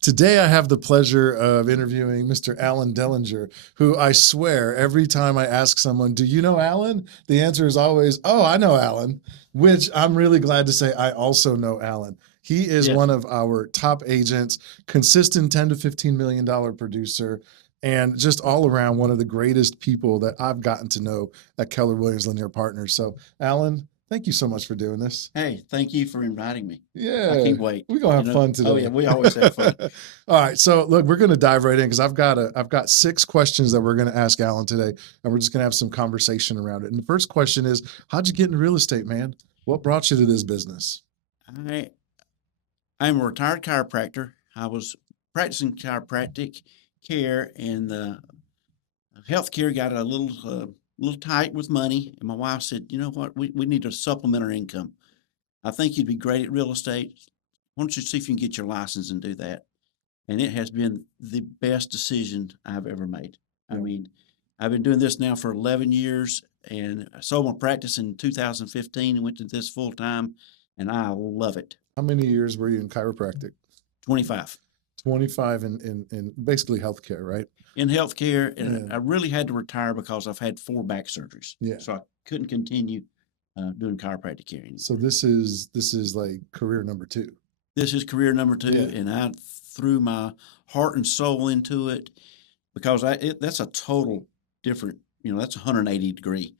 Today, I have the pleasure of interviewing Mr. Allen Dellinger, who I swear every time I ask someone, do you know Allen? The answer is always, oh, I know Allen, which I'm really glad to say I also know Allen. He is Yes. one of our top agents, consistent 10 to $15 million producer, and just all around one of the greatest people that I've gotten to know at Keller Williams Lanier Partners. So, Allen, thank you so much for doing this. Hey, thank you for inviting me. I Yeah, can't wait. we're gonna have fun Oh yeah, today. we always have fun. All right, so look, we're gonna dive right in because I've got 6 questions that we're gonna ask Alan today, and we're just gonna have some conversation around it. And the first question is, how'd you get into real estate, man? What brought you to this business? I I'm a retired chiropractor. I was practicing chiropractic care, and the healthcare got a little tight with money. And my wife said, "You know what? We need to supplement our income. I think you'd be great at real estate. Why don't you see if you can get your license and do that?" And it has been the best decision I've ever made. I Yeah. mean, I've been doing this now for 11 years, and I sold my practice in 2015 and went to this full time, and I love it. How many years were you in chiropractic? 25 25 in basically healthcare, right? in healthcare, and Yeah. I really had to retire because I've had 4 back surgeries, Yeah. so I couldn't continue doing chiropractic care anymore. So this is like career number 2. This is career number 2, Yeah. and I threw my heart and soul into it because that's a total different, that's a 180-degree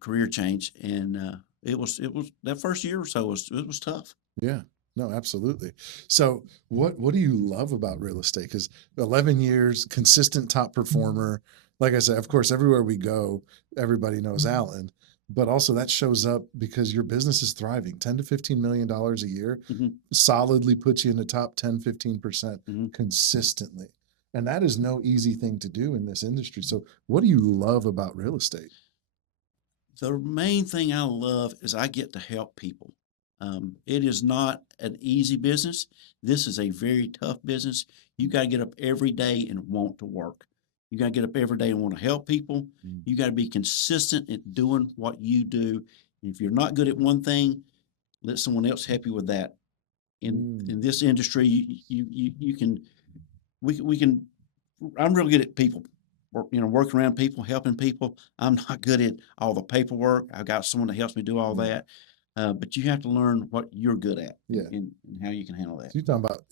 career change, and it was that first year or so was tough. Yeah. No, absolutely. So what do you love about real estate? Because 11 years, consistent top performer. Like I said, of course, everywhere we go, everybody knows Allen, but also that shows up because your business is thriving. 10 to $15 million a year Mhm, solidly puts you in the top 10, 15% mhm. consistently. And that is no easy thing to do in this industry. So what do you love about real estate? The main thing I love is I get to help people. It is not an easy business. This is a very tough business. You got to get up every day and want to work. You got to get up every day and want to help people. Mm. You got to be consistent at doing what you do. And if you're not good at one thing, let someone else help you with that. In Mm. in this industry, you can we can. I'm real good at people, working around people, helping people. I'm not good at all the paperwork. I've got someone that helps me do all Mm. that. But you have to learn what you're good at, Yeah. and how you can handle that. So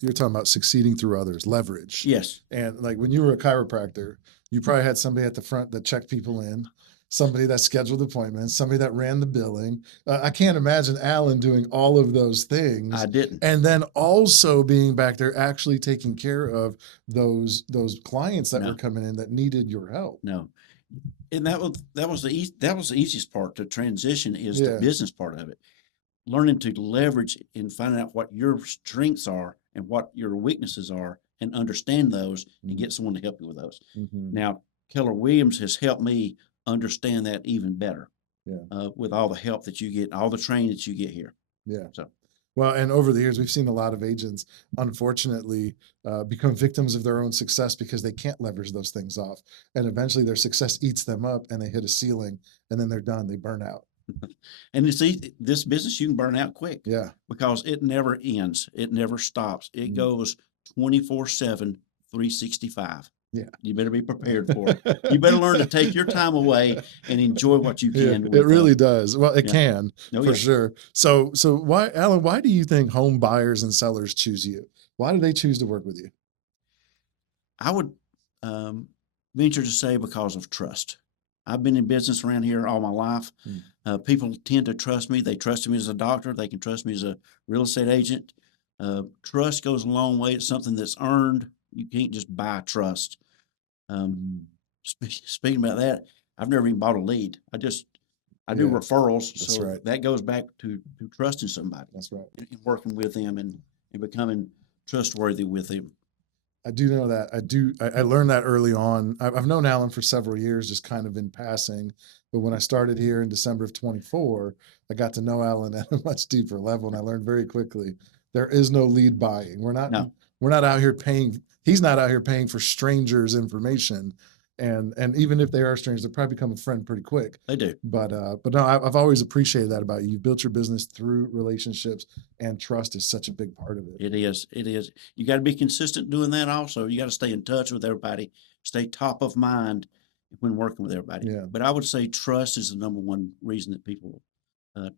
you're talking about succeeding through others, leverage. Yes. And like when you were a chiropractor, you probably had somebody at the front that checked people in, somebody that scheduled appointments, somebody that ran the billing. I can't imagine Alan doing all of those things, I didn't. and then also being back there actually taking care of those clients that were No. coming in that needed your help. No. And that was the easiest part to transition, is the Yeah. business part of it. Learning to leverage and finding out what your strengths are and what your weaknesses are, and understand those, and get someone to help you with those. Mhm. Now, Keller Williams has helped me understand that even better, Yeah. with all the help that you get, all the training that you get here. Yeah. So, Well, and over the years, we've seen a lot of agents, unfortunately, become victims of their own success because they can't leverage those things off. And eventually their success eats them up and they hit a ceiling and then they're done. They burn out. and this business, you can burn out quick Yeah. because it never ends. It never stops. It Mm. goes 24/7, 365. Yeah. You better be prepared for it. You better learn to take your time away and enjoy what you Yeah, can it with, really does. Well, it yeah. can Oh, for yeah. sure. So why, Alan, why do you think home buyers and sellers choose you? Why do they choose to work with you? I would um, venture to say because of trust. I've been in business around here all my life. Mm. People tend to trust me. They trust me as a doctor. They can trust me as a real estate agent. Trust goes a long way. It's something that's earned. You can't just buy trust. Um, Speaking about that, I've never even bought a lead. I do Yeah, referrals, that's so right. that goes back to trusting somebody, That's right. and working with them, and becoming trustworthy with them. I do know that. I learned that early on. I've known Alan for several years, just kind of in passing. But when I started here in December of 24, I got to know Alan at a much deeper level, and I learned very quickly there is no lead buying. No. We're not out here paying. He's not out here paying for strangers' information. and even if they are strangers, they probably become a friend pretty quick. They do. But no, I've always appreciated that about you. You've built your business through relationships, and trust is such a big part of it. It is. It is. You got to be consistent doing that also. You got to stay in touch with everybody, stay top of mind when working with everybody. Yeah. But I would say trust is the number one reason that people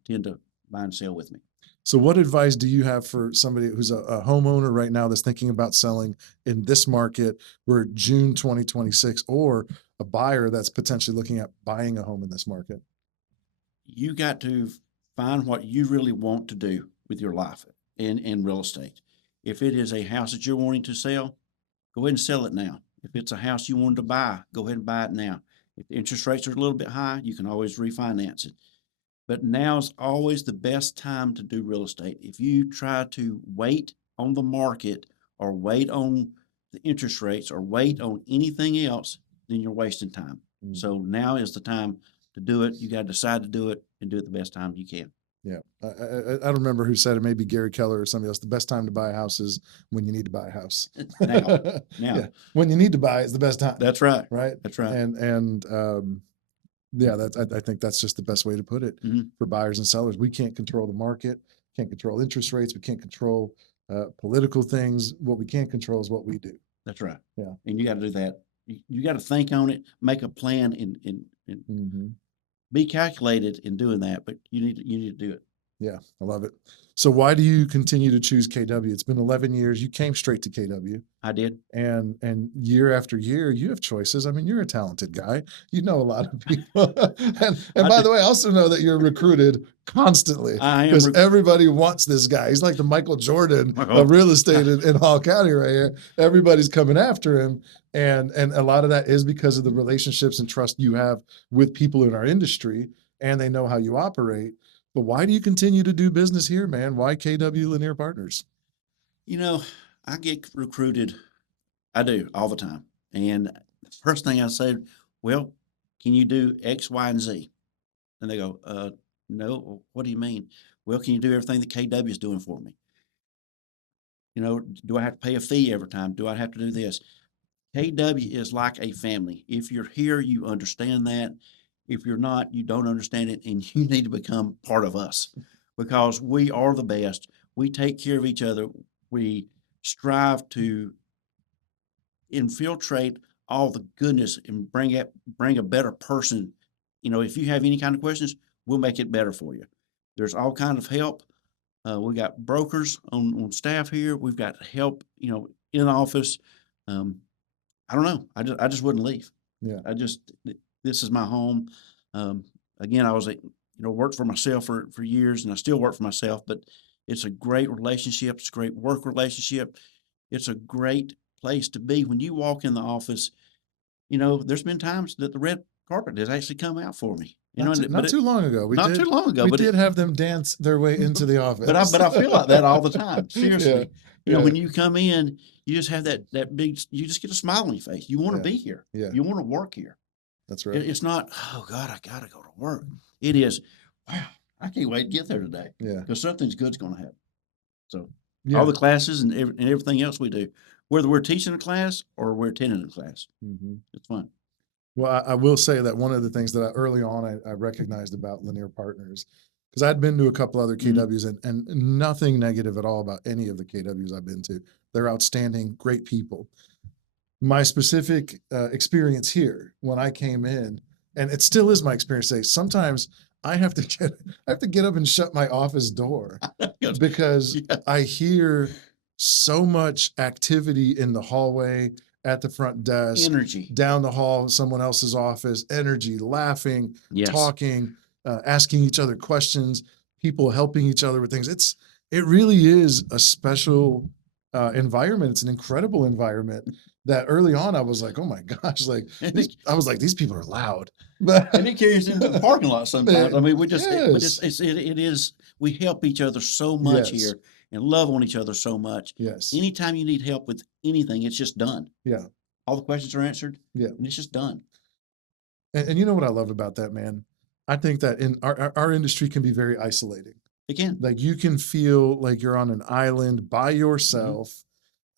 tend to buy and sell with me. So, what advice do you have for somebody who's a homeowner right now that's thinking about selling in this market? We're June 2026, or a buyer that's potentially looking at buying a home in this market? You got to find what you really want to do with your life in real estate. If it is a house that you're wanting to sell, go ahead and sell it now. If it's a house you wanted to buy, go ahead and buy it now. If the interest rates are a little bit high, you can always refinance it. But now is always the best time to do real estate. If you try to wait on the market or wait on the interest rates or wait on anything else, then you're wasting time. Mm. So now is the time to do it. You got to decide to do it and do it the best time you can. Yeah. I don't remember who said it, maybe Gary Keller or somebody else. The best time to buy a house is when you need to buy a house. Now. Yeah. When you need to buy is the best time. That's right. Right. That's right. And yeah, I think that's just the best way to put it for buyers and sellers. We can't control the market, can't control interest rates, we can't control political things. What we can't control is what we do. That's right. Yeah. And you got to do that. You got to think on it, make a plan, and be calculated in doing that. But you need to do it. Yeah, I love it. So why do you continue to choose KW? It's been 11 years. You came straight to KW. I did. And year after year, you have choices. I mean, you're a talented guy. You know a lot of people. and by the way, I also know that you're recruited constantly because everybody wants this guy. He's like the Michael Jordan of real estate in Hall County right here. Everybody's coming after him. And a lot of that is because of the relationships and trust you have with people in our industry, and they know how you operate. But why do you continue to do business here, man? Why KW Lanier Partners? You know, I get recruited. I do all the time. And the first thing I say, well, can you do X, Y, and Z? And they go, no. What do you mean? Well, can you do everything that KW is doing for me? You know, do I have to pay a fee every time? Do I have to do this? KW is like a family. If you're here, you understand that. If you're not, you don't understand it, and you need to become part of us because we are the best. We take care of each other. We strive to infiltrate all the goodness and bring a better person. You know, if you have any kind of questions, we'll make it better for you. There's all kind of help. We got brokers on staff here. We've got help, you know, in the office. I don't know. I just wouldn't leave. Yeah. This is my home. Again, I was worked for myself for years, and I still work for myself, but it's a great relationship. It's a great work relationship. It's a great place to be. When you walk in the office, you know, there's been times that the red carpet has actually come out for me. Not too long ago. Too long ago. We did have them dance their way into the office. But I feel like that all the time. Seriously. Yeah. When you come in, you just have that big, you just get a smile on your face. You want to be here. Yeah. You want to work here. That's right. It's not, oh God, I got to go to work. It is, wow, I can't wait to get there today. Yeah. Because something's good's going to happen. So all the classes and everything else we do, whether we're teaching a class or we're attending a class, it's fun. Well, I will say that one of the things that early on I recognized about Lanier Partners, because I'd been to a couple other KWs and nothing negative at all about any of the KWs I've been to. They're outstanding, great people. My specific experience here when I came in, and it still is my experience today, sometimes I have to get up and shut my office door because I hear so much activity in the hallway, at the front desk, energy, down the hall, someone else's office, energy, laughing, talking, asking each other questions, people helping each other with things. It really is a special environment. It's an incredible environment that early on I was like, oh my gosh, I was like, these people are loud. And it carries into the parking lot sometimes. I mean, we help each other so much here and love on each other so much. Yes. Anytime you need help with anything, it's just done. Yeah. All the questions are answered. Yeah. And it's just done. And you know what I love about that, man? I think that in our industry can be very isolating. It can. Like you can feel like you're on an island by yourself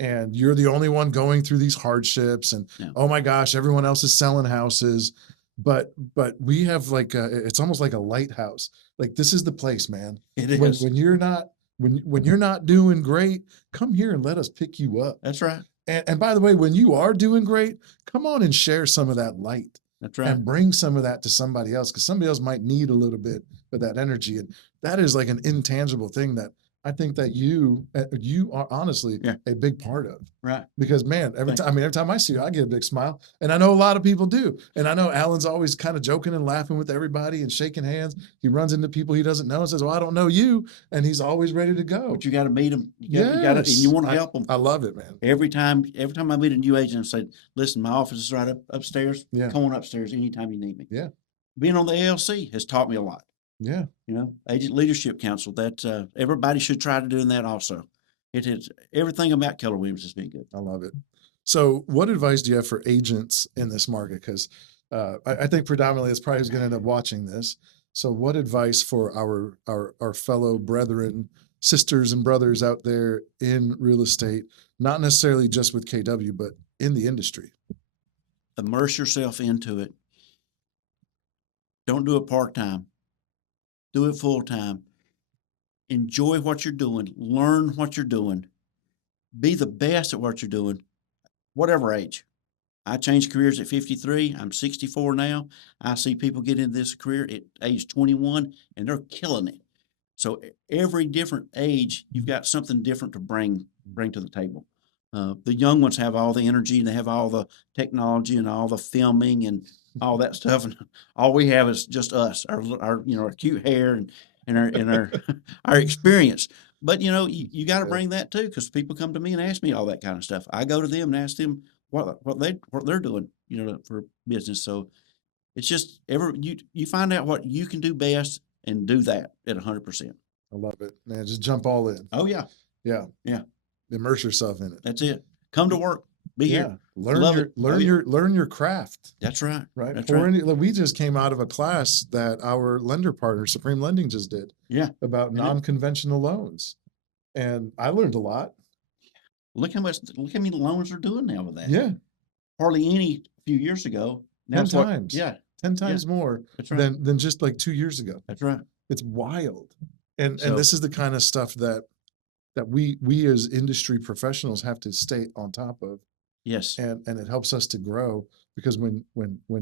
and you're the only one going through these hardships, and Yeah. oh my gosh, everyone else is selling houses. But we have like it's almost like a lighthouse. Like, this is the place, man. It When is. you're not when you're not doing great, come here and let us pick you up. That's right. And by the way, when you are doing great, come on and share some of that light That's right. and bring some of that to somebody else, because somebody else might need a little bit of that energy. And that is like an intangible thing that I think that you are honestly Yeah. a big part of. Right. Because man, every Thank time, every time I see you, I get a big smile, and I know a lot of people do. And I know Alan's always kind of joking and laughing with everybody and shaking hands. He runs into people he doesn't know and says, "Well, I don't know you," and he's always ready to go. But you got to meet them. You got to, and you want to help them. I love it, man. Every time I meet a new agent, I say, "Listen, my office is right upstairs. Yeah. Come on upstairs anytime you need me." Yeah. Being on the ALC has taught me a lot. Yeah. You know, Agent Leadership Council. That everybody should try to doing that also. It is everything about Keller Williams has been good. I love it. So, what advice do you have for agents in this market? Because I think predominantly it's probably who's going to end up watching this. So, what advice for our fellow brethren, sisters, and brothers out there in real estate, not necessarily just with KW, but in the industry? Immerse yourself into it. Don't do it part-time. Do it full-time. Enjoy what you're doing. Learn what you're doing. Be the best at what you're doing, whatever age. I changed careers at 53. I'm 64 now. I see people get into this career at age 21, and they're killing it. So every different age, you've got something different to bring to the table. The young ones have all the energy, and they have all the technology and all the filming and all that stuff, and all we have is just us, our cute hair and our our experience. But you got to bring that too, because people come to me and ask me all that kind of stuff. I go to them and ask them what they're doing, for business. So it's just you find out what you can do best and do that at 100%. I love it, man. Just jump all in. Oh yeah, Yeah. yeah. Immerse yourself in it. That's it. Come to work. Be here. Learn your craft. That's right. Right. That's right. We just came out of a class that our lender partner, Supreme Lending, just did. Yeah. About non-conventional loans. And I learned a lot. Look how many loans are doing now with that. Yeah. Hardly any a few years ago. Now 10 times. Yeah. 10 times more That's right. than just like 2 years ago. That's right. It's wild. And So- this is the kind of stuff that we as industry professionals have to stay on top of. Yes. And it helps us to grow, because when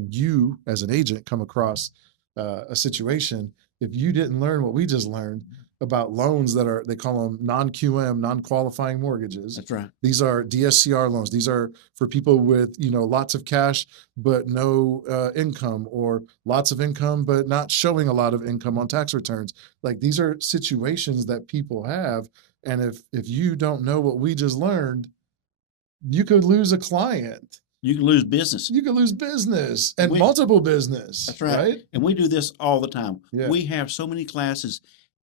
you as an agent come across a situation, if you didn't learn what we just learned about loans that they call them non-QM, non-qualifying mortgages. That's right. These are DSCR loans. These are for people with, lots of cash, but no income, or lots of income, but not showing a lot of income on tax returns. Like, these are situations that people have. And if you don't know what we just learned, you could lose a client. You can lose business. You could lose business, and We- multiple business. That's right. And we do this all the time. Yeah. We have so many classes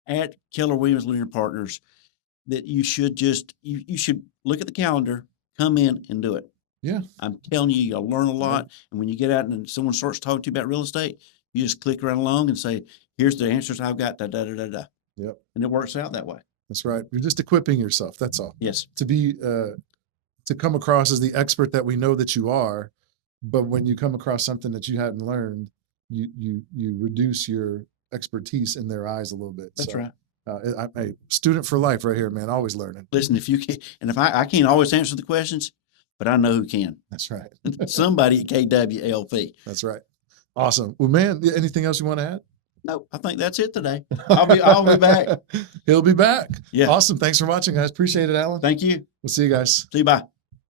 at Keller Williams Lender Partners that you should you should look at the calendar, come in and do it. Yeah. I'm telling you, you'll learn a lot. And when you get out and someone starts talking to you about real estate, you just click right along and say, "Here's the answers I've got." Da da da da da. Yep. And it works out that way. That's right. You're just equipping yourself. That's all. Yes. To be to come across as the expert that we know that you are, but when you come across something that you hadn't learned, you reduce your expertise in their eyes a little bit. That's right. I'm a student for life right here, man. Always learning. Listen, if you can, and if I can't always answer the questions, but I know who can. That's right. Somebody at KWLP. That's right. Awesome. Well, man, anything else you want to add? Nope, I think that's it today. I'll be back. He'll be back. Yeah. Awesome. Thanks for watching, guys. Appreciate it, Alan. Thank you. We'll see you guys. See you. Bye.